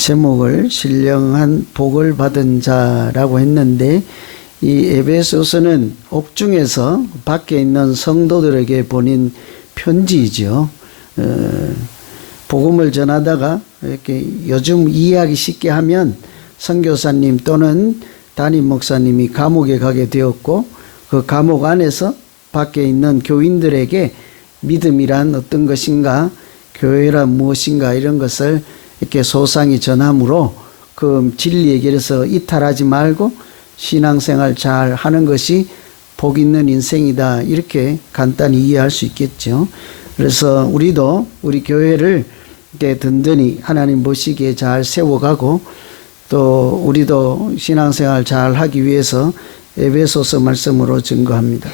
제목을 신령한 복을 받은 자라고 했는데, 이 에베소서는 옥중에서 밖에 있는 성도들에게 보낸 편지이죠. 복음을 전하다가 이렇게 요즘 이해하기 쉽게 하면 선교사님 또는 담임 목사님이 감옥에 가게 되었고, 그 감옥 안에서 밖에 있는 교인들에게 믿음이란 어떤 것인가, 교회란 무엇인가, 이런 것을 이렇게 소상히 전함으로 그 진리의 길에서 이탈하지 말고 신앙생활 잘 하는 것이 복 있는 인생이다, 이렇게 간단히 이해할 수 있겠죠. 그래서 우리도 우리 교회를 이렇게 든든히 하나님 보시기에 잘 세워가고, 또 우리도 신앙생활 잘 하기 위해서 에베소서 말씀으로 증거합니다.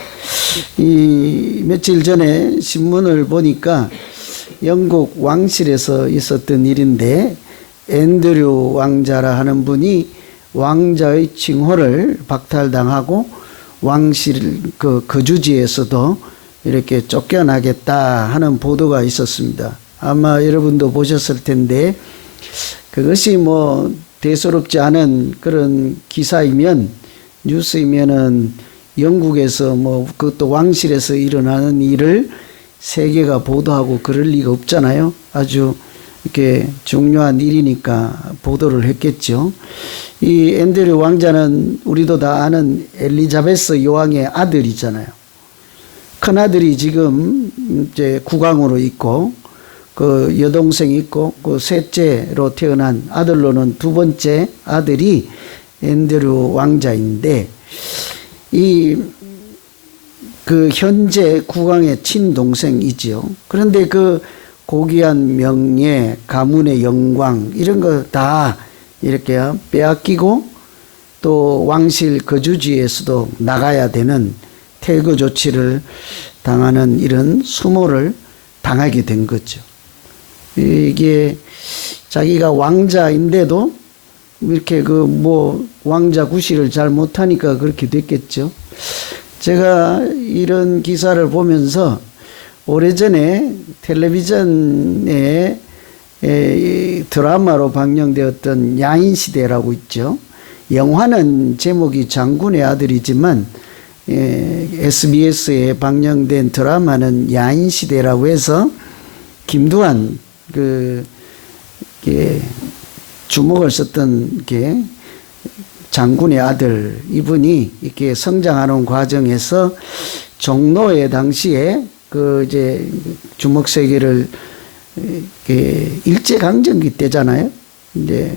이 며칠 전에 신문을 보니까 영국 왕실에서 있었던 일인데, 앤드류 왕자라 하는 분이 왕자의 칭호를 박탈당하고 왕실 그 거주지에서도 이렇게 쫓겨나겠다 하는 보도가 있었습니다. 아마 여러분도 보셨을 텐데, 그것이 뭐 대수롭지 않은 그런 기사이면, 뉴스이면은 영국에서 뭐 그것도 왕실에서 일어나는 일을 세계가 보도하고 그럴 리가 없잖아요. 아주 이렇게 중요한 일이니까 보도를 했겠죠. 이 앤드류 왕자는 우리도 다 아는 엘리자베스 여왕의 아들이잖아요. 큰 아들이 지금 이제 국왕으로 있고, 그 여동생이 있고, 그 셋째로 태어난 아들로는 두 번째 아들이 앤드류 왕자인데, 그 현재 국왕의 친동생이지요. 그런데 그 고귀한 명예, 가문의 영광, 이런 거 다 이렇게 빼앗기고, 또 왕실 거주지에서도 나가야 되는 퇴거 조치를 당하는 이런 수모를 당하게 된 거죠. 이게 자기가 왕자인데도 이렇게 왕자 구실을 잘 못하니까 그렇게 됐겠죠. 제가 이런 기사를 보면서 오래전에 텔레비전에 드라마로 방영되었던 야인시대라고 있죠. 영화는 제목이 장군의 아들이지만 SBS에 방영된 드라마는 야인시대라고 해서 김두한 주목을 썼던 게 장군의 아들, 이분이 이렇게 성장하는 과정에서 종로에 당시에 이제 주먹세계를 일제강점기 때잖아요. 이제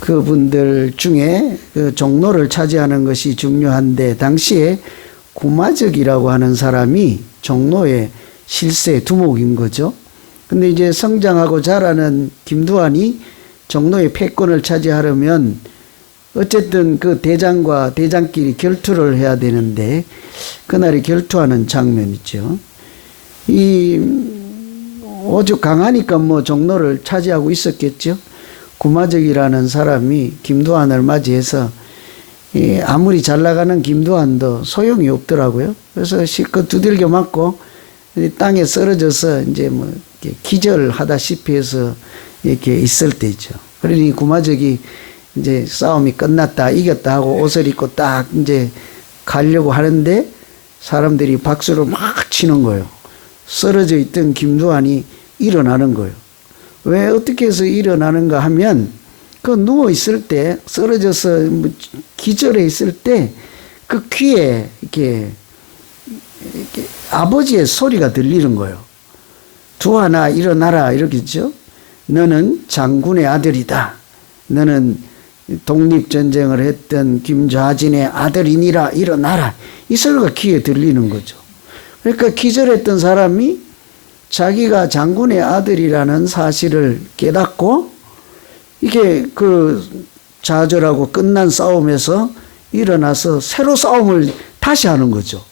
그분들 중에 종로를 차지하는 것이 중요한데, 당시에 구마적이라고 하는 사람이 종로의 실세 두목인 거죠. 근데 이제 성장하고 자라는 김두한이 종로의 패권을 차지하려면 어쨌든 그 대장과 대장끼리 결투를 해야 되는데, 그날이 결투하는 장면이죠. 아주 강하니까 뭐 종로를 차지하고 있었겠죠. 구마적이라는 사람이 김두한을 맞이해서 아무리 잘 나가는 김두한도 소용이 없더라고요. 그래서 실컷 두들겨 맞고 땅에 쓰러져서 이제 뭐 기절하다시피 해서 이렇게 있을 때죠. 그러니 구마적이 이제 싸움이 끝났다, 이겼다 하고 옷을 입고 딱 이제 가려고 하는데 사람들이 박수를 막 치는 거예요. 쓰러져 있던 김두한이 일어나는 거예요. 왜 어떻게 해서 일어나는가 하면, 그 누워 있을 때, 쓰러져서 기절해 있을 때 그 귀에 이렇게 아버지의 소리가 들리는 거예요. 두한아 일어나라, 이러겠죠. 너는 장군의 아들이다. 너는 독립전쟁을 했던 김좌진의 아들이니라, 일어나라. 이 소리가 귀에 들리는 거죠. 그러니까 기절했던 사람이 자기가 장군의 아들이라는 사실을 깨닫고, 이게 좌절하고 끝난 싸움에서 일어나서 새로 싸움을 다시 하는 거죠.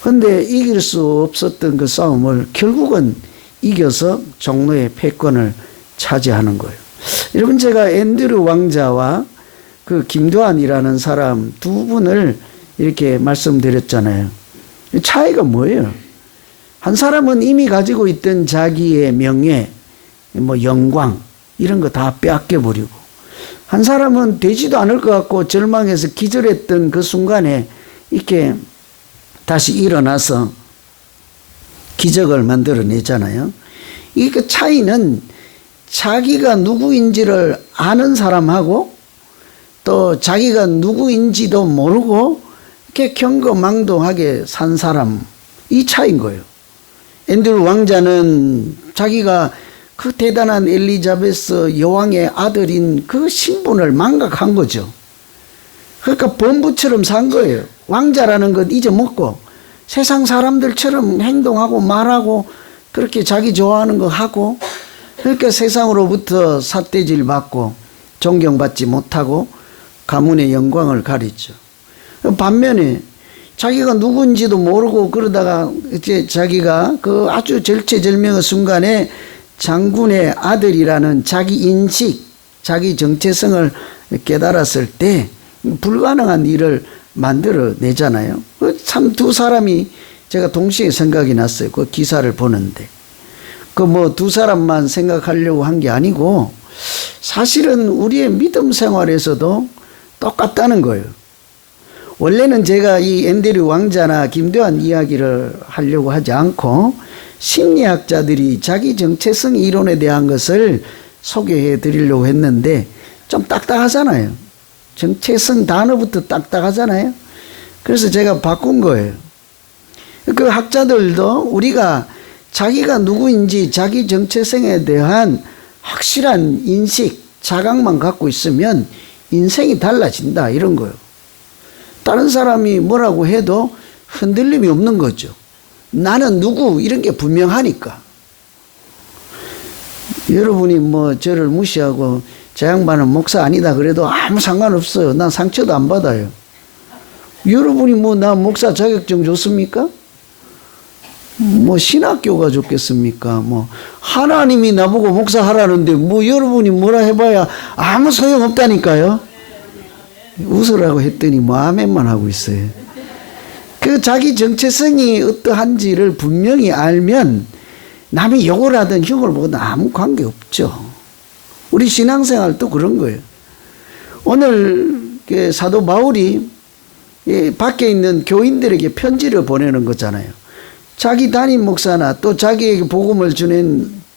그런데 이길 수 없었던 그 싸움을 결국은 이겨서 종로의 패권을 차지하는 거예요. 여러분, 제가 앤드류 왕자와 그 김두한이라는 사람 두 분을 이렇게 말씀드렸잖아요. 차이가 뭐예요? 한 사람은 이미 가지고 있던 자기의 명예, 뭐 영광 이런 거 다 빼앗겨 버리고, 한 사람은 되지도 않을 것 같고 절망해서 기절했던 그 순간에 이렇게 다시 일어나서 기적을 만들어내잖아요. 이 그 차이는 자기가 누구인지를 아는 사람하고 또 자기가 누구인지도 모르고 이렇게 경거망동하게 산 사람, 이 차이인 거예요. 앤드류 왕자는 자기가 그 대단한 엘리자베스 여왕의 아들인 그 신분을 망각한 거죠. 그러니까 범부처럼 산 거예요. 왕자라는 것 잊어먹고 세상 사람들처럼 행동하고 말하고 그렇게 자기 좋아하는 거 하고, 그러니까 세상으로부터 삿대질 받고 존경받지 못하고 가문의 영광을 가리죠. 반면에 자기가 누군지도 모르고 그러다가 이제 자기가 그 아주 절체절명의 순간에 장군의 아들이라는 자기 인식, 자기 정체성을 깨달았을 때 불가능한 일을 만들어내잖아요. 참 두 사람이 제가 동시에 생각이 났어요. 그 기사를 보는데. 그 뭐 두 사람만 생각하려고 한 게 아니고 사실은 우리의 믿음 생활에서도 똑같다는 거예요. 원래는 제가 이 앤드류 왕자나 김대환 이야기를 하려고 하지 않고 심리학자들이 자기 정체성 이론에 대한 것을 소개해 드리려고 했는데 좀 딱딱하잖아요. 정체성 단어부터 딱딱하잖아요. 그래서 제가 바꾼 거예요. 그 학자들도 우리가 자기가 누구인지 자기 정체성에 대한 확실한 인식, 자각만 갖고 있으면 인생이 달라진다, 이런 거예요. 다른 사람이 뭐라고 해도 흔들림이 없는 거죠. 나는 누구 이런 게 분명하니까. 여러분이 뭐 저를 무시하고 저 양반은 목사 아니다 그래도 아무 상관없어요. 난 상처도 안 받아요. 여러분이 뭐 나 목사 자격증 줬습니까? 뭐 신학교가 좋겠습니까? 뭐 하나님이 나보고 목사하라는데 뭐 여러분이 뭐라 해봐야 아무 소용없다니까요. 웃으라고 했더니 뭐 아멘만 하고 있어요. 그 자기 정체성이 어떠한지를 분명히 알면 남이 욕을 하든 흉을 보든 아무 관계없죠. 우리 신앙생활도 그런 거예요. 오늘 사도 바울이 밖에 있는 교인들에게 편지를 보내는 거잖아요. 자기 담임 목사나 또 자기에게 복음을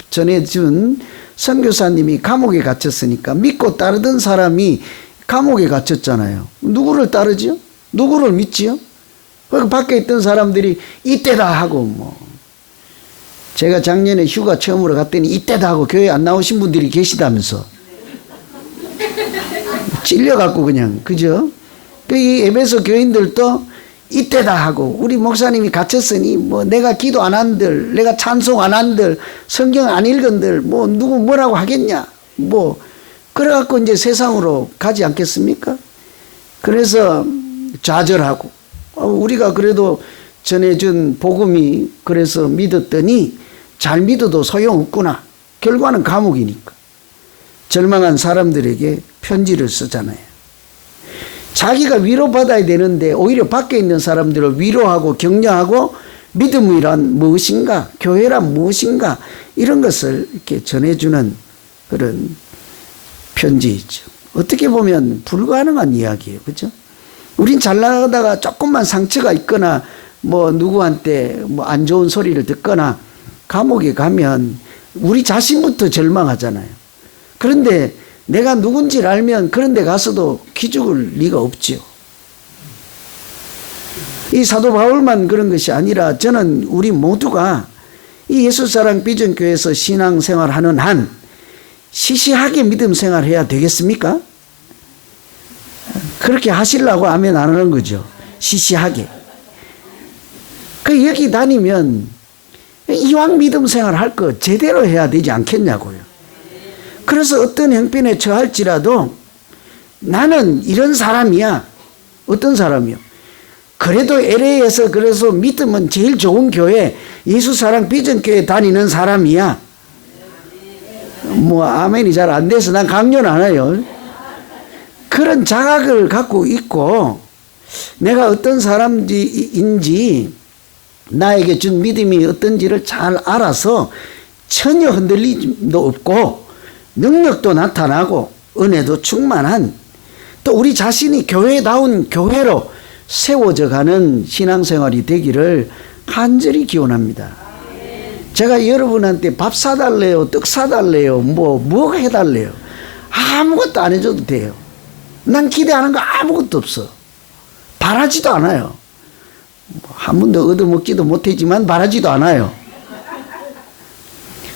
전해준 선교사님이 감옥에 갇혔으니까 믿고 따르던 사람이 감옥에 갇혔잖아요. 누구를 따르지요? 누구를 믿지요? 그 밖에 있던 사람들이 이때다 하고, 뭐 제가 작년에 휴가 처음으로 갔더니 이때다 하고 교회 안 나오신 분들이 계시다면서 찔려갖고 그냥, 그죠? 이 에베소 교인들도 이때다 하고, 우리 목사님이 갇혔으니 뭐 내가 기도 안 한들, 내가 찬송 안 한들, 성경 안 읽은들 뭐 누구 뭐라고 하겠냐, 뭐 그래갖고 이제 세상으로 가지 않겠습니까? 그래서 좌절하고, 우리가 그래도 전해준 복음이 그래서 믿었더니 잘 믿어도 소용없구나. 결과는 감옥이니까. 절망한 사람들에게 편지를 쓰잖아요. 자기가 위로받아야 되는데 오히려 밖에 있는 사람들을 위로하고 격려하고 믿음이란 무엇인가, 교회란 무엇인가, 이런 것을 이렇게 전해주는 그런 편지이죠. 어떻게 보면 불가능한 이야기예요. 그죠? 우린 잘 나가다가 조금만 상처가 있거나 뭐 누구한테 뭐 안 좋은 소리를 듣거나 감옥에 가면 우리 자신부터 절망하잖아요. 그런데 내가 누군지를 알면 그런 데 가서도 기죽을 리가 없지요. 이 사도 바울만 그런 것이 아니라 저는 우리 모두가 이 예수사랑 비전교회에서 신앙생활하는 한 시시하게 믿음 생활해야 되겠습니까? 그렇게 하시려고 하면 안 하는 거죠. 시시하게. 그 여기 다니면 이왕 믿음 생활 할 거 제대로 해야 되지 않겠냐고요. 그래서 어떤 형편에 처할지라도 나는 이런 사람이야. 어떤 사람이요? 그래도 LA에서 그래서 믿으면 제일 좋은 교회, 예수사랑 비전교회 다니는 사람이야. 뭐 아멘이 잘 안 돼서 난 강요는 안 해요. 그런 자각을 갖고 있고 내가 어떤 사람인지 나에게 준 믿음이 어떤지를 잘 알아서 전혀 흔들림도 없고 능력도 나타나고 은혜도 충만한 또 우리 자신이 교회다운 교회로 세워져 가는 신앙생활이 되기를 간절히 기원합니다. 제가 여러분한테 밥 사달래요, 떡 사달래요, 뭐 해달래요. 아무것도 안 해줘도 돼요. 난 기대하는 거 아무것도 없어. 바라지도 않아요. 한 번도 얻어먹지도 못했지만 바라지도 않아요.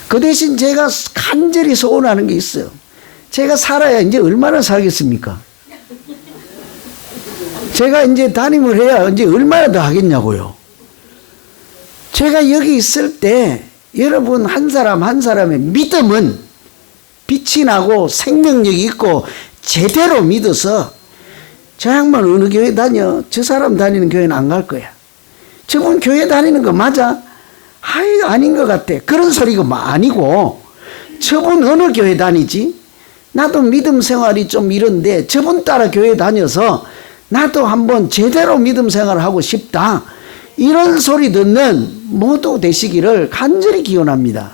그 대신 제가 간절히 소원하는 게 있어요. 제가 살아야 이제 얼마나 살겠습니까? 제가 이제 담임을 해야 이제 얼마나 더 하겠냐고요. 제가 여기 있을 때 여러분 한 사람 한 사람의 믿음은 빛이 나고 생명력이 있고 제대로 믿어서 저 양반 어느 교회 다녀? 저 사람 다니는 교회는 안 갈 거야. 저분 교회 다니는 거 맞아? 아이 아닌 것 같아. 그런 소리가 아니고 저분 어느 교회 다니지? 나도 믿음 생활이 좀 이런데 저분 따라 교회 다녀서 나도 한번 제대로 믿음 생활을 하고 싶다. 이런 소리 듣는 모두 되시기를 간절히 기원합니다.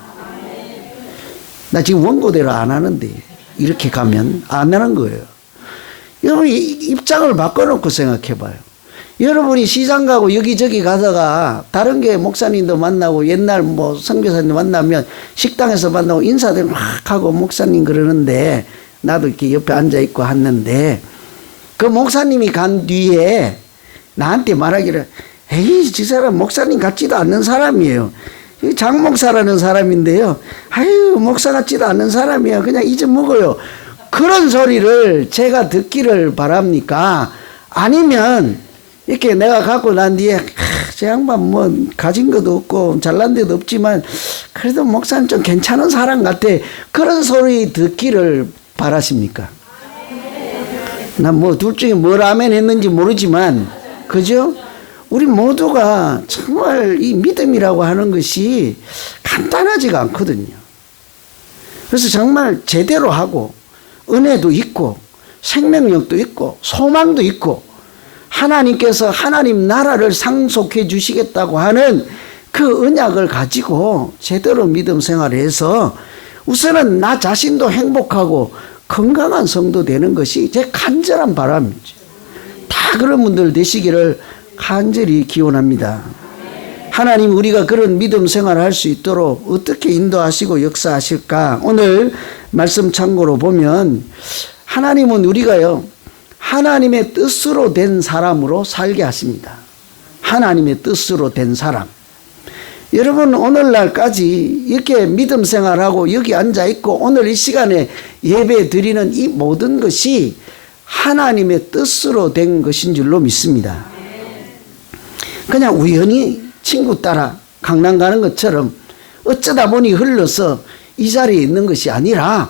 나 지금 원고대로 안 하는데 이렇게 가면 안 하는 거예요. 여러분 입장을 바꿔놓고 생각해봐요. 여러분이 시장 가고 여기저기 가다가 다른 게 목사님도 만나고 옛날 선교사님도 만나면 식당에서 만나고 인사들 막 하고 목사님 그러는데 나도 이렇게 옆에 앉아있고 했는데 그 목사님이 간 뒤에 나한테 말하기를 에이 저 사람 목사님 같지도 않는 사람이에요. 장목사라는 사람인데요. 아유 목사 같지도 않는 사람이에요. 그냥 잊어먹어요. 그런 소리를 제가 듣기를 바랍니까? 아니면 이렇게 내가 갖고 난 뒤에 저 양반 가진 것도 없고 잘난 데도 없지만 그래도 목사는 좀 괜찮은 사람 같아. 그런 소리 듣기를 바라십니까? 난 둘 중에 뭘 아멘 했는지 모르지만 그죠? 우리 모두가 정말 이 믿음이라고 하는 것이 간단하지가 않거든요. 그래서 정말 제대로 하고 은혜도 있고 생명력도 있고 소망도 있고 하나님께서 하나님 나라를 상속해 주시겠다고 하는 그 언약을 가지고 제대로 믿음 생활을 해서 우선은 나 자신도 행복하고 건강한 성도 되는 것이 제 간절한 바람이죠. 다 그런 분들 되시기를 간절히 기원합니다. 하나님 우리가 그런 믿음 생활을 할 수 있도록 어떻게 인도하시고 역사하실까? 오늘 말씀 참고로 보면 하나님은 우리가요 하나님의 뜻으로 된 사람으로 살게 하십니다. 하나님의 뜻으로 된 사람. 여러분 오늘날까지 이렇게 믿음 생활하고 여기 앉아있고 오늘 이 시간에 예배 드리는 이 모든 것이 하나님의 뜻으로 된 것인 줄로 믿습니다. 그냥 우연히 친구 따라 강남 가는 것처럼 어쩌다 보니 흘러서 이 자리에 있는 것이 아니라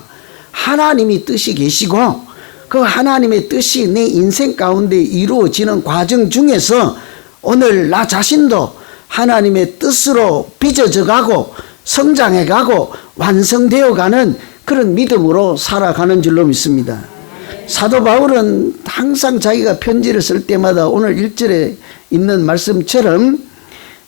하나님이 뜻이 계시고 그 하나님의 뜻이 내 인생 가운데 이루어지는 과정 중에서 오늘 나 자신도 하나님의 뜻으로 빚어져 가고 성장해 가고 완성되어 가는 그런 믿음으로 살아가는 줄로 믿습니다. 사도 바울은 항상 자기가 편지를 쓸 때마다 오늘 1절에 있는 말씀처럼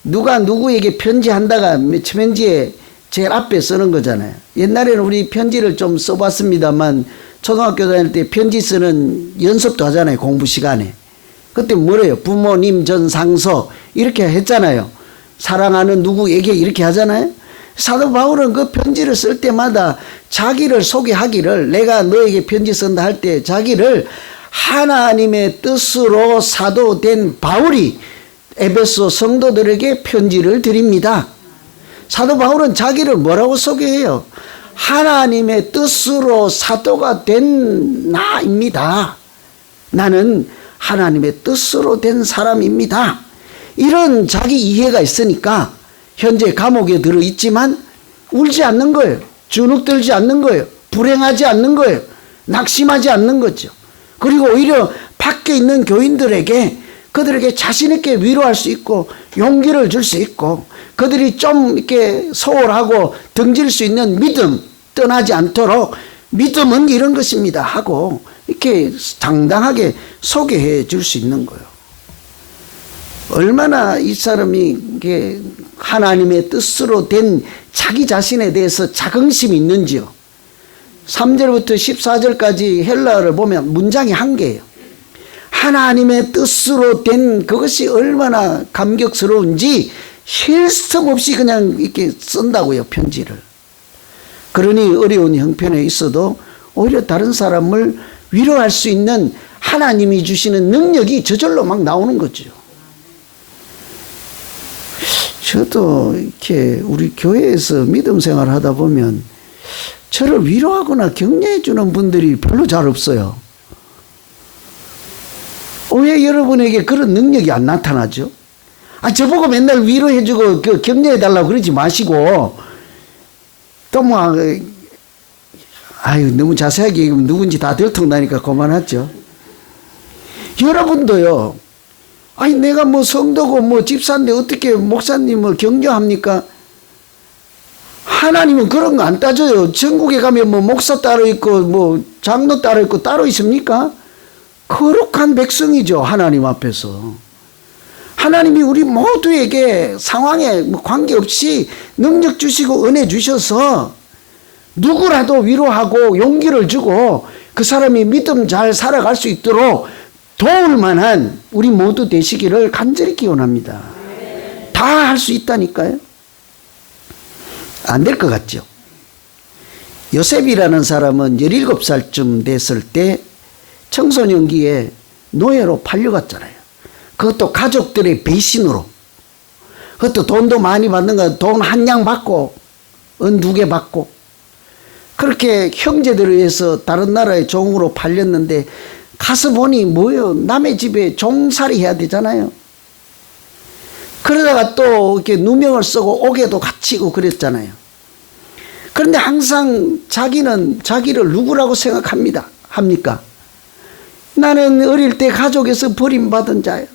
누가 누구에게 편지한다가 편지에 제일 앞에 쓰는 거잖아요. 옛날에는 우리 편지를 좀 써봤습니다만 초등학교 다닐 때 편지 쓰는 연습도 하잖아요. 공부 시간에. 그때 뭐래요? 부모님 전상서 이렇게 했잖아요. 사랑하는 누구에게 이렇게 하잖아요. 사도 바울은 그 편지를 쓸 때마다 자기를 소개하기를 내가 너에게 편지 쓴다 할 때 자기를 하나님의 뜻으로 사도된 바울이 에베소 성도들에게 편지를 드립니다. 사도 바울은 자기를 뭐라고 소개해요? 하나님의 뜻으로 사도가 된 나입니다. 나는 하나님의 뜻으로 된 사람입니다. 이런 자기 이해가 있으니까 현재 감옥에 들어있지만 울지 않는 거예요. 주눅들지 않는 거예요. 불행하지 않는 거예요. 낙심하지 않는 거죠. 그리고 오히려 밖에 있는 교인들에게 그들에게 자신 있게 위로할 수 있고 용기를 줄 수 있고 그들이 좀 이렇게 소홀하고 등질 수 있는 믿음 떠나지 않도록 믿음은 이런 것입니다 하고 이렇게 당당하게 소개해 줄 수 있는 거예요. 얼마나 이 사람이 이게 하나님의 뜻으로 된 자기 자신에 대해서 자긍심이 있는지요? 3절부터 14절까지 헬라어를 보면 문장이 한 개예요. 하나님의 뜻으로 된 그것이 얼마나 감격스러운지 쉴 틈 없이 그냥 이렇게 쓴다고요, 편지를. 그러니 어려운 형편에 있어도 오히려 다른 사람을 위로할 수 있는 하나님이 주시는 능력이 저절로 막 나오는 거죠. 저도 이렇게 우리 교회에서 믿음 생활을 하다 보면 저를 위로하거나 격려해 주는 분들이 별로 잘 없어요. 왜 여러분에게 그런 능력이 안 나타나죠? 저보고 맨날 위로해 주고 격려해 달라고 그러지 마시고 또 뭐 너무 자세하게 얘기하면 누군지 다 들통나니까 그만하죠. 여러분도요. 내가 뭐 성도고 뭐 집사인데 어떻게 목사님을 격려합니까? 하나님은 그런 거 안 따져요. 전국에 가면 뭐 목사 따로 있고 뭐 장로 따로 있고 따로 있습니까? 거룩한 백성이죠. 하나님 앞에서. 하나님이 우리 모두에게 상황에 관계없이 능력 주시고 은혜 주셔서 누구라도 위로하고 용기를 주고 그 사람이 믿음 잘 살아갈 수 있도록 도울 만한 우리 모두 되시기를 간절히 기원합니다. 다 할 수 있다니까요. 안 될 것 같죠. 요셉이라는 사람은 17살쯤 됐을 때 청소년기에 노예로 팔려갔잖아요. 그것도 가족들의 배신으로. 그것도 돈도 많이 받는 거, 돈 한 냥 받고 은 2개 받고 그렇게 형제들에 의해서 다른 나라의 종으로 팔렸는데 가서 보니 뭐예요? 남의 집에 종살이 해야 되잖아요. 그러다가 또 이렇게 누명을 쓰고 옥에도 갇히고 그랬잖아요. 그런데 항상 자기는 자기를 누구라고 생각합니다. 합니까? 나는 어릴 때 가족에서 버림받은 자예요.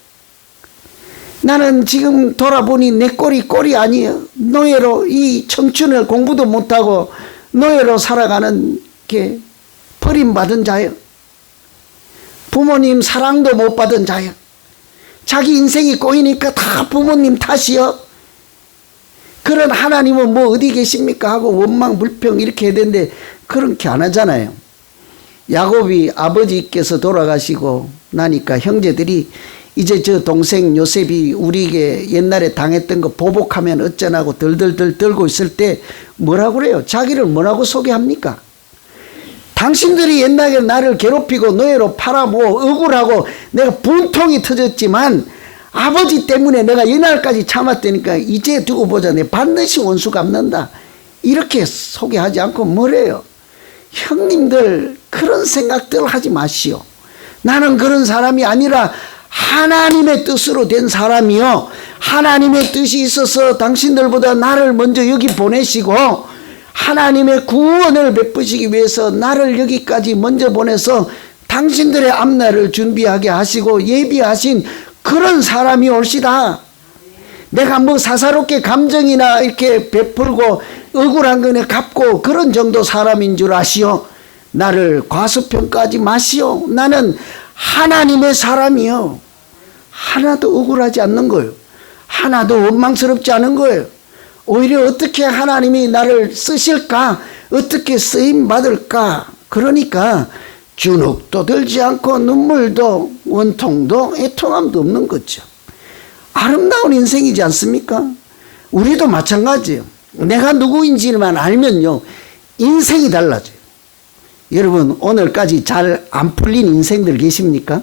나는 지금 돌아보니 내 꼴이 아니에요. 노예로 이 청춘을 공부도 못하고 노예로 살아가는 게 버림받은 자예요. 부모님 사랑도 못 받은 자예요. 자기 인생이 꼬이니까 다 부모님 탓이요. 그런 하나님은 뭐 어디 계십니까 하고 원망 불평 이렇게 해야 되는데 그렇게 안 하잖아요. 야곱이 아버지께서 돌아가시고 나니까 형제들이 이제 저 동생 요셉이 우리에게 옛날에 당했던 거 보복하면 어쩌나고 덜덜덜 떨고 있을 때 뭐라고 그래요? 자기를 뭐라고 소개합니까? 당신들이 옛날에 나를 괴롭히고 노예로 팔아보고 억울하고 내가 분통이 터졌지만 아버지 때문에 내가 이날까지 참았다니까 이제 두고 보자. 내 반드시 원수 갚는다. 이렇게 소개하지 않고 뭐래요? 형님들 그런 생각들 하지 마시오. 나는 그런 사람이 아니라 하나님의 뜻으로 된 사람이요. 하나님의 뜻이 있어서 당신들보다 나를 먼저 여기 보내시고 하나님의 구원을 베푸시기 위해서 나를 여기까지 먼저 보내서 당신들의 앞날을 준비하게 하시고 예비하신 그런 사람이 올시다. 내가 뭐 사사롭게 감정이나 이렇게 베풀고 억울한 거에 갚고 그런 정도 사람인 줄 아시오. 나를 과소평가하지 마시오. 나는 하나님의 사람이요. 하나도 억울하지 않는 거예요. 하나도 원망스럽지 않은 거예요. 오히려 어떻게 하나님이 나를 쓰실까? 어떻게 쓰임 받을까? 그러니까 주눅도 들지 않고 눈물도 원통도 애통함도 없는 거죠. 아름다운 인생이지 않습니까? 우리도 마찬가지예요. 내가 누구인지만 알면요 인생이 달라져요. 여러분 오늘까지 잘 안 풀린 인생들 계십니까?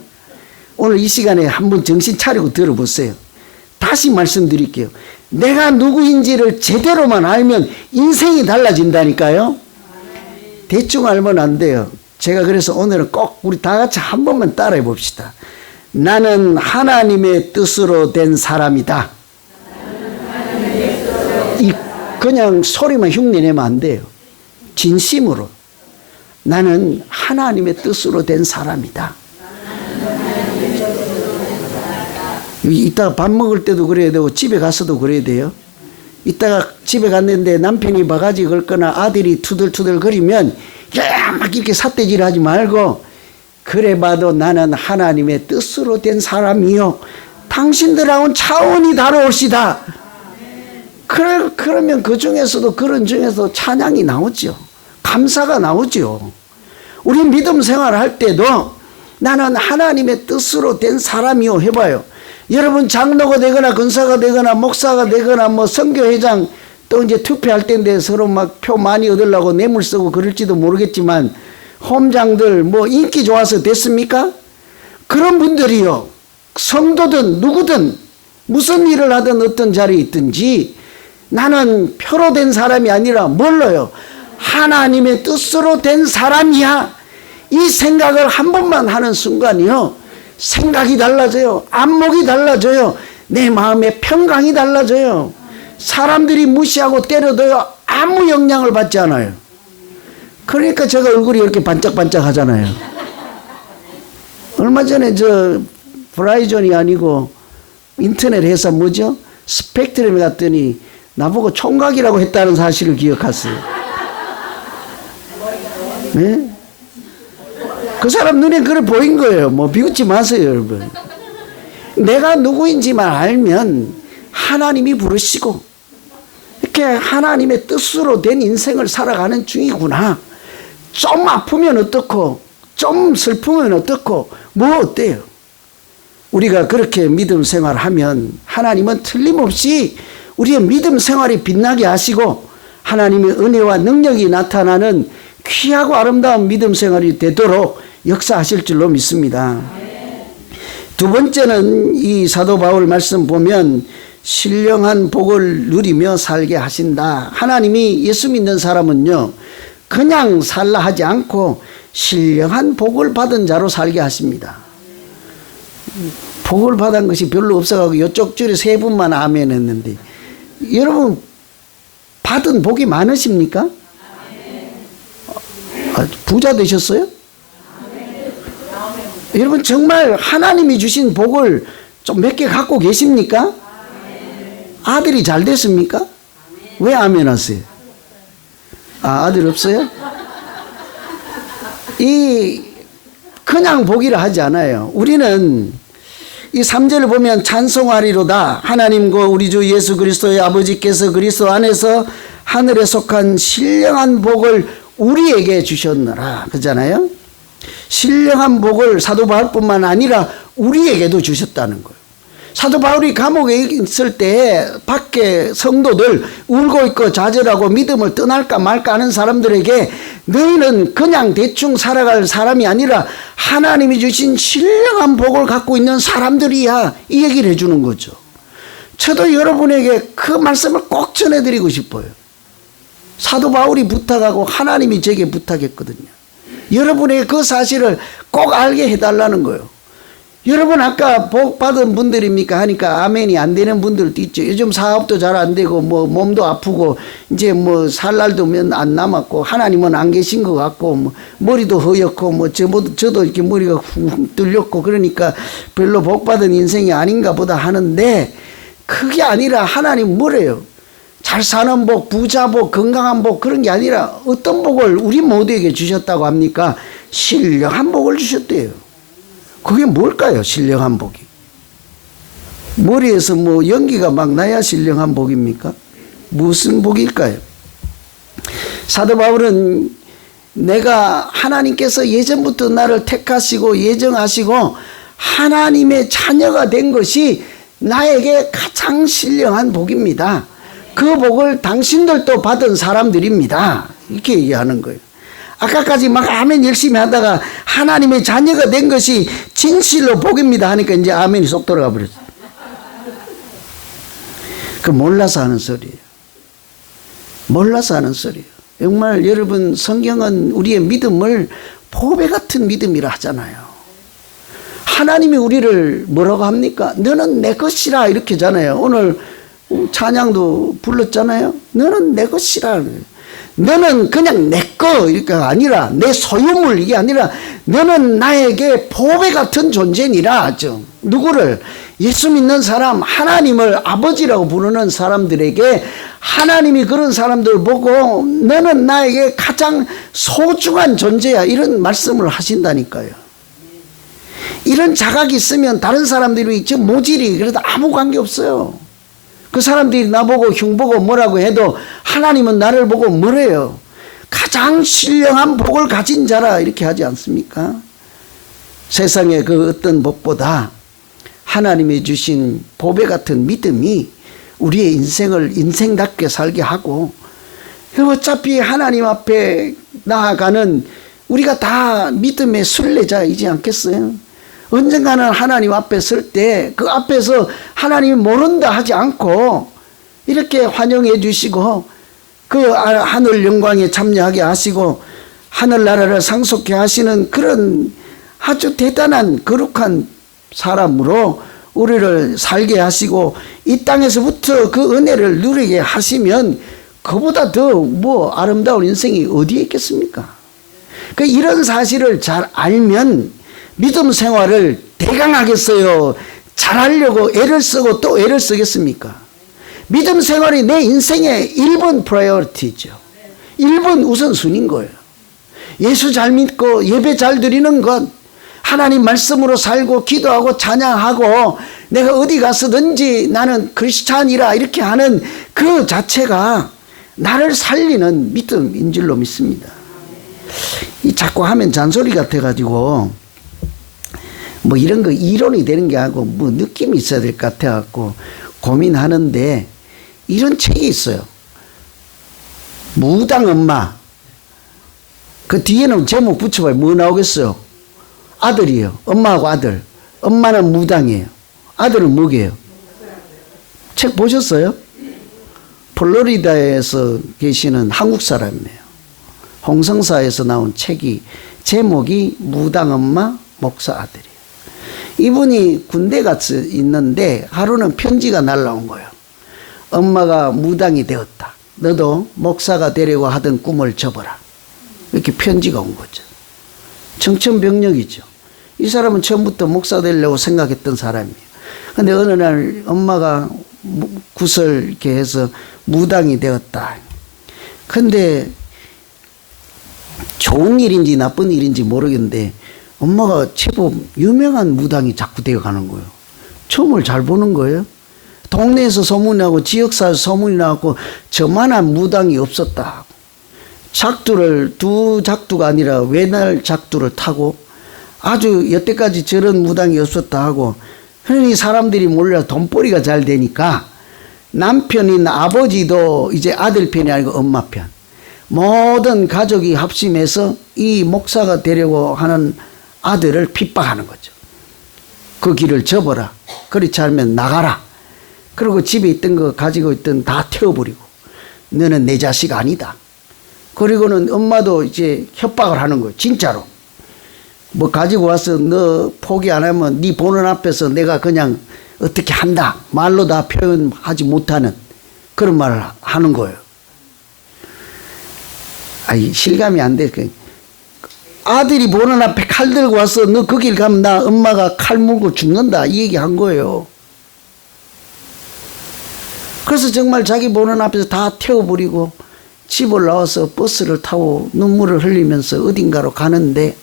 오늘 이 시간에 한번 정신 차리고 들어보세요. 다시 말씀드릴게요. 내가 누구인지를 제대로만 알면 인생이 달라진다니까요. 대충 알면 안 돼요. 제가 그래서 오늘은 꼭 우리 다 같이 한 번만 따라해 봅시다. 나는 하나님의 뜻으로 된 사람이다. 그냥 소리만 흉내내면 안 돼요. 진심으로. 나는 하나님의 뜻으로 된 사람이다. 이따가 밥 먹을 때도 그래야 되고 집에 가서도 그래야 돼요. 이따가 집에 갔는데 남편이 바가지 긁거나 아들이 투덜투덜 거리면 막 이렇게 삿대질 하지 말고 그래 봐도 나는 하나님의 뜻으로 된 사람이요. 당신들하고는 차원이 다르올시다. 그러면 그 중에서도 그런 중에서 찬양이 나오죠. 감사가 나오죠. 우리 믿음 생활할 때도 나는 하나님의 뜻으로 된 사람이요 해봐요. 여러분 장로가 되거나 근사가 되거나 목사가 되거나 뭐 선교회장 또 이제 투표할 때인데 서로 막 표 많이 얻으려고 뇌물 쓰고 그럴지도 모르겠지만 홈장들 뭐 인기 좋아서 됐습니까? 그런 분들이요. 성도든 누구든 무슨 일을 하든 어떤 자리에 있든지 나는 표로 된 사람이 아니라 뭘로요? 하나님의 뜻으로 된 사람이야. 이 생각을 한 번만 하는 순간이요. 생각이 달라져요. 안목이 달라져요. 내 마음의 평강이 달라져요. 사람들이 무시하고 때려도요. 아무 영향을 받지 않아요. 그러니까 제가 얼굴이 이렇게 반짝반짝 하잖아요. 얼마 전에 저 브라이존이 아니고 인터넷 회사 뭐죠? 스펙트럼에 갔더니 나보고 총각이라고 했다는 사실을 기억했어요. 네? 그 사람 눈에 그래 보인 거예요. 뭐 비웃지 마세요, 여러분. 내가 누구인지만 알면 하나님이 부르시고 이렇게 하나님의 뜻으로 된 인생을 살아가는 중이구나. 좀 아프면 어떻고 좀 슬프면 어떻고 뭐 어때요? 우리가 그렇게 믿음 생활하면 하나님은 틀림없이 우리의 믿음 생활이 빛나게 하시고 하나님의 은혜와 능력이 나타나는 귀하고 아름다운 믿음 생활이 되도록 역사하실 줄로 믿습니다. 두 번째는 이 사도 바울 말씀 보면 신령한 복을 누리며 살게 하신다. 하나님이 예수 믿는 사람은요 그냥 살라 하지 않고 신령한 복을 받은 자로 살게 하십니다. 복을 받은 것이 별로 없어가지고 이쪽 줄에 세 분만 아멘 했는데 여러분 받은 복이 많으십니까? 부자 되셨어요? 여러분 정말 하나님이 주신 복을 좀 몇 개 갖고 계십니까? 아들이 잘 됐습니까? 왜 아멘 하세요? 아들 없어요? 이 그냥 복이라 하지 않아요. 우리는 이 3절을 보면 찬송하리로다. 하나님과 우리 주 예수 그리스도의 아버지께서 그리스도 안에서 하늘에 속한 신령한 복을 우리에게 주셨느라. 그잖아요. 신령한 복을 사도 바울뿐만 아니라 우리에게도 주셨다는 거예요. 사도 바울이 감옥에 있을 때 밖에 성도들 울고 있고 좌절하고 믿음을 떠날까 말까 하는 사람들에게 너희는 그냥 대충 살아갈 사람이 아니라 하나님이 주신 신령한 복을 갖고 있는 사람들이야. 이 얘기를 해주는 거죠. 저도 여러분에게 그 말씀을 꼭 전해드리고 싶어요. 사도 바울이 부탁하고 하나님이 제게 부탁했거든요. 여러분에게 그 사실을 꼭 알게 해달라는 거예요. 여러분 아까 복 받은 분들입니까 하니까 아멘이 안 되는 분들도 있죠. 요즘 사업도 잘 안 되고 뭐 몸도 아프고 이제 뭐 살 날도 안 남았고 하나님은 안 계신 것 같고 뭐 머리도 허옇고 뭐 저도 이렇게 머리가 훅 뚫렸고 그러니까 별로 복 받은 인생이 아닌가 보다 하는데 그게 아니라 하나님 뭐래요? 잘 사는 복, 부자 복, 건강한 복 그런 게 아니라 어떤 복을 우리 모두에게 주셨다고 합니까? 신령한 복을 주셨대요. 그게 뭘까요? 신령한 복이. 머리에서 뭐 연기가 막 나야 신령한 복입니까? 무슨 복일까요? 사도 바울은 내가 하나님께서 예전부터 나를 택하시고 예정하시고 하나님의 자녀가 된 것이 나에게 가장 신령한 복입니다. 그 복을 당신들도 받은 사람들입니다. 이렇게 얘기하는 거예요. 아까까지 막 아멘 열심히 하다가 하나님의 자녀가 된 것이 진실로 복입니다 하니까 이제 아멘이 쏙 돌아가 버렸어요. 그 몰라서 하는 소리예요. 몰라서 하는 소리예요. 정말 여러분 성경은 우리의 믿음을 보배 같은 믿음이라 하잖아요. 하나님이 우리를 뭐라고 합니까? 너는 내 것이라 이렇게 하잖아요. 오늘 찬양도 불렀잖아요. 너는 내 것이라. 너는 그냥 내 거 이렇게 아니라 내 소유물 이게 아니라 너는 나에게 보배 같은 존재니라 하죠. 누구를? 예수 믿는 사람, 하나님을 아버지라고 부르는 사람들에게 하나님이 그런 사람들 보고 너는 나에게 가장 소중한 존재야 이런 말씀을 하신다니까요. 이런 자각이 있으면 다른 사람들이 저 모질이 그래도 아무 관계 없어요. 그 사람들이 나보고 흉보고 뭐라고 해도 하나님은 나를 보고 뭐래요? 가장 신령한 복을 가진 자라 이렇게 하지 않습니까? 세상의 그 어떤 복보다 하나님이 주신 보배 같은 믿음이 우리의 인생을 인생답게 살게 하고, 어차피 하나님 앞에 나아가는 우리가 다 믿음의 순례자이지 않겠어요? 언젠가는 하나님 앞에 설 때 그 앞에서 하나님이 모른다 하지 않고 이렇게 환영해 주시고 그 하늘 영광에 참여하게 하시고 하늘나라를 상속해 하시는 그런 아주 대단한 거룩한 사람으로 우리를 살게 하시고 이 땅에서부터 그 은혜를 누리게 하시면 그보다 더 뭐 아름다운 인생이 어디에 있겠습니까? 그 이런 사실을 잘 알면 믿음 생활을 대강하겠어요? 잘하려고 애를 쓰고 또 애를 쓰겠습니까? 믿음 생활이 내 인생의 1번 프라이어리티죠. 1번 우선순위인 거예요. 예수 잘 믿고 예배 잘 드리는 것, 하나님 말씀으로 살고 기도하고 찬양하고 내가 어디 가서든지 나는 크리스찬이라 이렇게 하는 그 자체가 나를 살리는 믿음인 줄로 믿습니다. 이 자꾸 하면 잔소리 같아가지고 뭐 이런 거 이론이 되는 게 아니고 뭐 느낌이 있어야 될 것 같아갖고 고민하는데 이런 책이 있어요. 무당 엄마. 그 뒤에는 제목 붙여봐요. 뭐 나오겠어요? 아들이에요. 엄마하고 아들. 엄마는 무당이에요. 아들은 뭐게요? 책 보셨어요? 플로리다에서 계시는 한국 사람이에요. 홍성사에서 나온 책이 제목이 무당 엄마 목사 아들이에요. 이분이 군대 가서 있는데 하루는 편지가 날라온 거예요. 엄마가 무당이 되었다. 너도 목사가 되려고 하던 꿈을 접어라. 이렇게 편지가 온 거죠. 청천벽력이죠. 이 사람은 처음부터 목사 되려고 생각했던 사람이에요. 근데 어느 날 엄마가 구설 이렇게 해서 무당이 되었다. 근데 좋은 일인지 나쁜 일인지 모르겠는데 엄마가 제법 유명한 무당이 자꾸 되어가는 거예요. 춤을 잘 보는 거예요. 동네에서 소문이 나고 지역사에서 소문이 나고 저만한 무당이 없었다. 작두를 두 작두가 아니라 외날 작두를 타고 아주 여태까지 저런 무당이 없었다 하고, 흔히 사람들이 몰려 돈벌이가 잘 되니까 남편인 아버지도 이제 아들 편이 아니고 엄마 편, 모든 가족이 합심해서 이 목사가 되려고 하는 아들을 핍박하는 거죠. 그 길을 접어라. 그렇지 않으면 나가라. 그리고 집에 있던 거 가지고 있던 다 태워버리고 너는 내 자식 아니다. 그리고는 엄마도 이제 협박을 하는 거예요. 진짜로. 뭐 가지고 와서 너 포기 안 하면 네 보는 앞에서 내가 그냥 어떻게 한다. 말로 다 표현하지 못하는 그런 말을 하는 거예요. 아이 실감이 안 돼. 아들이 보는 앞에 칼 들고 와서 너 그 길 가면 나 엄마가 칼 물고 죽는다 이 얘기 한 거예요. 그래서 정말 자기 보는 앞에서 다 태워버리고 집을 나와서 버스를 타고 눈물을 흘리면서 어딘가로 가는데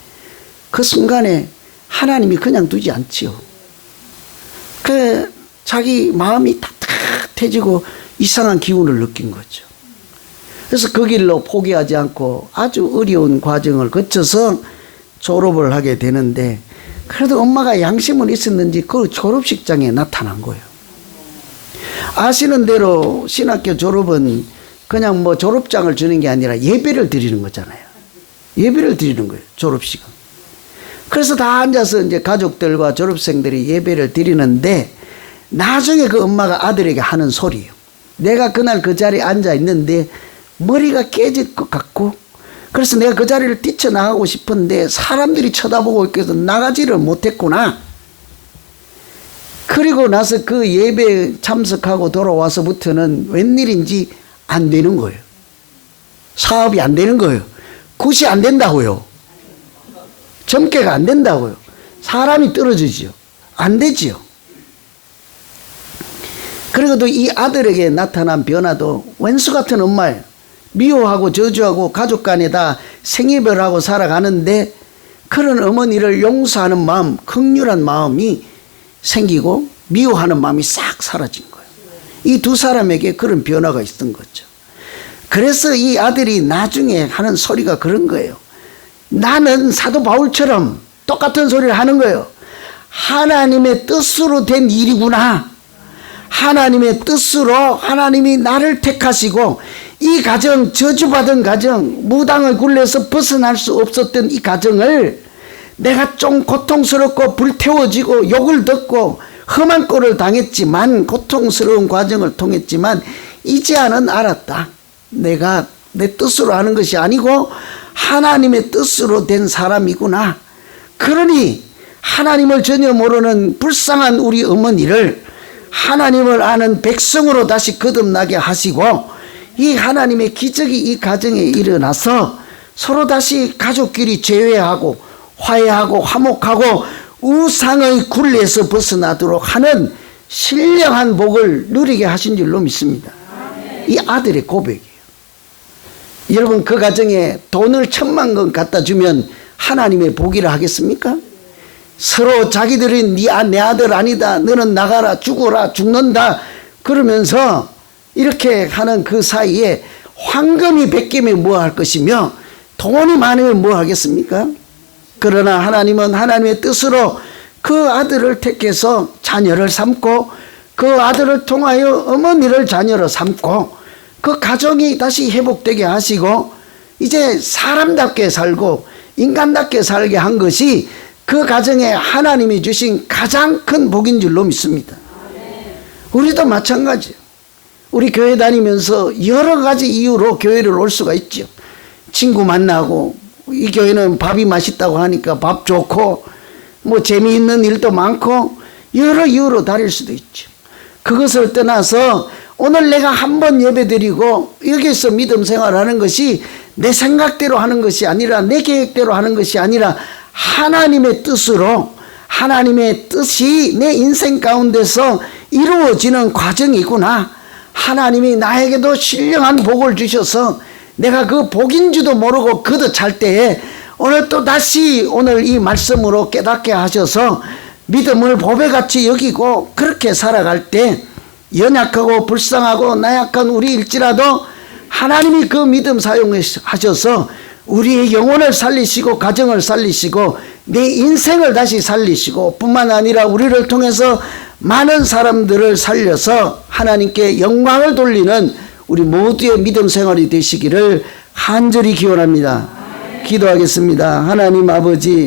그 순간에 하나님이 그냥 두지 않지요. 그 자기 마음이 따뜻해지고 이상한 기운을 느낀 거죠. 그래서 그 길로 포기하지 않고 아주 어려운 과정을 거쳐서 졸업을 하게 되는데, 그래도 엄마가 양심은 있었는지 그 졸업식장에 나타난 거예요. 아시는 대로 신학교 졸업은 그냥 뭐 졸업장을 주는 게 아니라 예배를 드리는 거잖아요. 예배를 드리는 거예요, 졸업식은. 그래서 다 앉아서 이제 가족들과 졸업생들이 예배를 드리는데, 나중에 그 엄마가 아들에게 하는 소리예요. 내가 그날 그 자리에 앉아 있는데 머리가 깨질 것 같고, 그래서 내가 그 자리를 뛰쳐나가고 싶은데 사람들이 쳐다보고 있어서 나가지를 못했구나. 그리고 나서 그 예배 참석하고 돌아와서부터는 웬일인지 안 되는 거예요. 사업이 안 되는 거예요. 굿이 안 된다고요. 점괘가 안 된다고요. 사람이 떨어지지요. 안 되지요. 그리고 이 아들에게 나타난 변화도 왼수 같은 엄마예요. 미워하고 저주하고 가족 간에 다 생이별하고 살아가는데 그런 어머니를 용서하는 마음, 긍휼한 마음이 생기고 미워하는 마음이 싹 사라진 거예요. 이 두 사람에게 그런 변화가 있었던 거죠. 그래서 이 아들이 나중에 하는 소리가 그런 거예요. 나는 사도 바울처럼 똑같은 소리를 하는 거예요. 하나님의 뜻으로 된 일이구나. 하나님의 뜻으로 하나님이 나를 택하시고 이 가정, 저주받은 가정, 무당의 굴레에서 벗어날 수 없었던 이 가정을 내가 좀 고통스럽고 불태워지고 욕을 듣고 험한 꼴을 당했지만, 고통스러운 과정을 통했지만 이제야는 알았다. 내가 내 뜻으로 하는 것이 아니고 하나님의 뜻으로 된 사람이구나. 그러니 하나님을 전혀 모르는 불쌍한 우리 어머니를 하나님을 아는 백성으로 다시 거듭나게 하시고, 이 하나님의 기적이 이 가정에 일어나서 서로 다시 가족끼리 재회하고 화해하고 화목하고 우상의 굴레에서 벗어나도록 하는 신령한 복을 누리게 하신 줄로 믿습니다. 이 아들의 고백이에요. 여러분, 그 가정에 돈을 1,000,000원 갖다 주면 하나님의 복이라 하겠습니까? 서로 자기들은 내 아들 아니다, 너는 나가라, 죽어라, 죽는다 그러면서 이렇게 하는 그 사이에 황금이 100개면 뭐 할 것이며 돈이 많으면 뭐 하겠습니까? 그러나 하나님은 하나님의 뜻으로 그 아들을 택해서 자녀를 삼고, 그 아들을 통하여 어머니를 자녀로 삼고, 그 가정이 다시 회복되게 하시고 이제 사람답게 살고 인간답게 살게 한 것이 그 가정에 하나님이 주신 가장 큰 복인 줄로 믿습니다. 우리도 마찬가지예요. 우리 교회 다니면서 여러 가지 이유로 교회를 올 수가 있죠. 친구 만나고, 이 교회는 밥이 맛있다고 하니까 밥 좋고, 뭐 재미있는 일도 많고 여러 이유로 다닐 수도 있죠. 그것을 떠나서 오늘 내가 한번 예배드리고 여기서 믿음 생활하는 것이 내 생각대로 하는 것이 아니라, 내 계획대로 하는 것이 아니라 하나님의 뜻으로, 하나님의 뜻이 내 인생 가운데서 이루어지는 과정이구나. 하나님이 나에게도 신령한 복을 주셔서 내가 그 복인 줄도 모르고 거듭 잘 때에 오늘 또 다시 오늘 이 말씀으로 깨닫게 하셔서 믿음을 보배같이 여기고 그렇게 살아갈 때 연약하고 불쌍하고 나약한 우리일지라도 하나님이 그 믿음 사용하셔서 우리의 영혼을 살리시고 가정을 살리시고 내 인생을 다시 살리시고, 뿐만 아니라 우리를 통해서 많은 사람들을 살려서 하나님께 영광을 돌리는 우리 모두의 믿음 생활이 되시기를 간절히 기원합니다. 기도하겠습니다. 하나님 아버지,